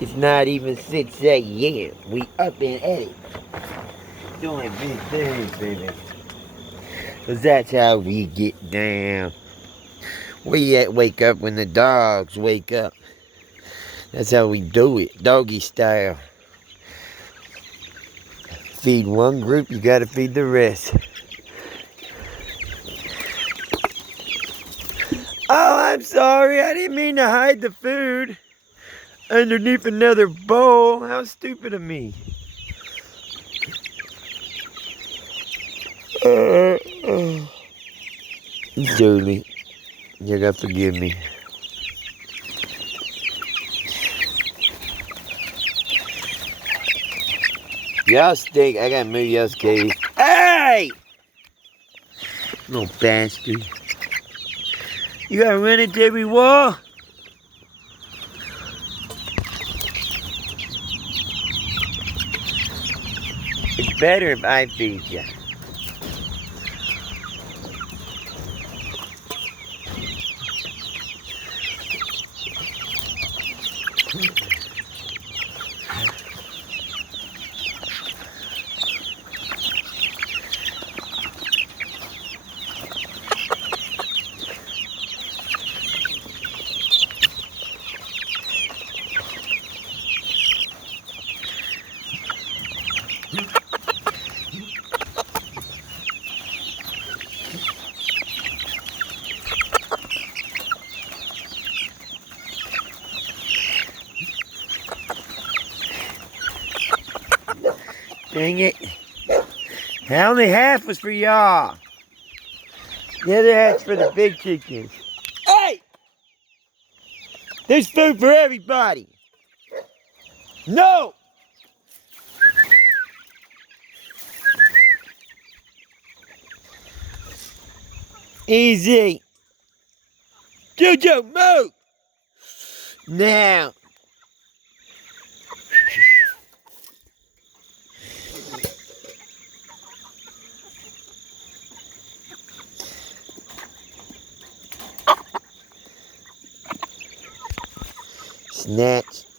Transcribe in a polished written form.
It's not even 6 a.m. We up and at it. Doing big things, baby. Cause that's how we get down. We wake up when the dogs wake up. That's how we do it, doggy style. Feed one group, you gotta feed the rest. Oh, I'm sorry, I didn't mean to hide the food underneath another bowl. How stupid of me. It's dirty. You gotta forgive me. Y'all stink. I gotta move y'all's cage. Hey! Little bastard. You gotta run into every wall? It's better if I feed you. Dang it. Only half was for y'all. The other half's for the big chickens. Hey! There's food for everybody. No! Easy. Jojo, move! Now. Snatch.